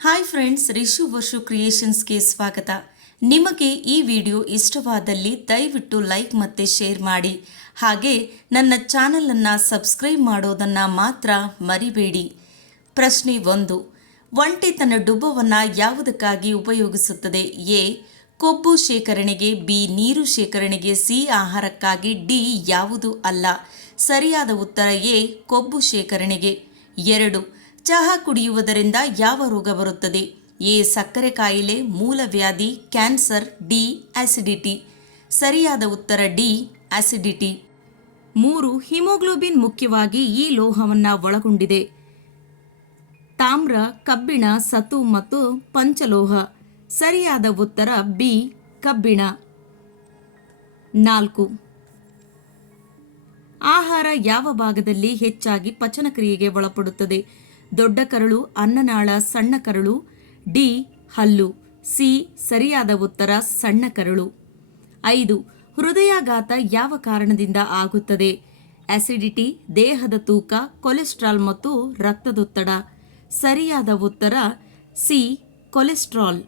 Hi friends, ರಿಷು Varshu ಕ್ರಿಯೇಷನ್ಸ್ಗೆ ಸ್ವಾಗತ. ನಿಮಗೆ ಈ ವಿಡಿಯೋ ಇಷ್ಟವಾದಲ್ಲಿ ದಯವಿಟ್ಟು ಲೈಕ್ ಮತ್ತು ಶೇರ್ ಮಾಡಿ. ಹಾಗೆ ನನ್ನ ಚಾನಲನ್ನು ಸಬ್ಸ್ಕ್ರೈಬ್ ಮಾಡೋದನ್ನು ಮಾತ್ರ ಮರಿಬೇಡಿ. ಪ್ರಶ್ನೆ 1. ಒಂಟೆ ತನ್ನ ಡುಬ್ಬವನ್ನು ಯಾವುದಕ್ಕಾಗಿ ಉಪಯೋಗಿಸುತ್ತದೆ? ಎ. ಕೊಬ್ಬು ಶೇಖರಣೆಗೆ, ಬಿ. ನೀರು ಶೇಖರಣೆಗೆ, ಸಿ. ಆಹಾರಕ್ಕಾಗಿ, ಡಿ. ಯಾವುದೂ ಅಲ್ಲ. ಸರಿಯಾದ ಉತ್ತರ ಎ. ಕೊಬ್ಬು ಶೇಖರಣೆಗೆ. 2. ಚಹಾ ಕುಡಿಯುವುದರಿಂದ ಯಾವ ರೋಗ ಬರುತ್ತದೆ? ಎ. ಸಕ್ಕರೆ ಕಾಯಿಲೆ, ಮೂಲವ್ಯಾಧಿ, ಕ್ಯಾನ್ಸರ್, ಡಿ. ಆಸಿಡಿಟಿ. ಸರಿಯಾದ ಉತ್ತರ ಡಿ. ಆಸಿಡಿಟಿ. 3. ಹಿಮೋಗ್ಲೋಬಿನ್ ಮುಖ್ಯವಾಗಿ ಈ ಲೋಹವನ್ನು ಒಳಗೊಂಡಿದೆ: ತಾಮ್ರ, ಕಬ್ಬಿಣ, ಸತು ಮತ್ತು ಪಂಚಲೋಹ. ಸರಿಯಾದ ಉತ್ತರ ಬಿ. ಕಬ್ಬಿಣ. 4. ಆಹಾರ ಯಾವ ಭಾಗದಲ್ಲಿ ಹೆಚ್ಚಾಗಿ ಪಚನಕ್ರಿಯೆಗೆ ಒಳಪಡುತ್ತದೆ? ದೊಡ್ಡ ಕರಳು, ಅನ್ನನಾಳ, ಸಣ್ಣ ಕರಳು, ಡಿ. ಹಲ್ಲು. ಸಿ. ಸರಿಯಾದ ಉತ್ತರ ಸಣ್ಣ ಕರಳು. 5. ಹೃದಯಾಘಾತ ಯಾವ ಕಾರಣದಿಂದ ಆಗುತ್ತದೆ? ಆಸಿಡಿಟಿ, ದೇಹದ ತೂಕ, ಕೊಲೆಸ್ಟ್ರಾಲ್ ಮತ್ತು ರಕ್ತದೊತ್ತಡ. ಸರಿಯಾದ ಉತ್ತರ ಸಿ. ಕೊಲೆಸ್ಟ್ರಾಲ್.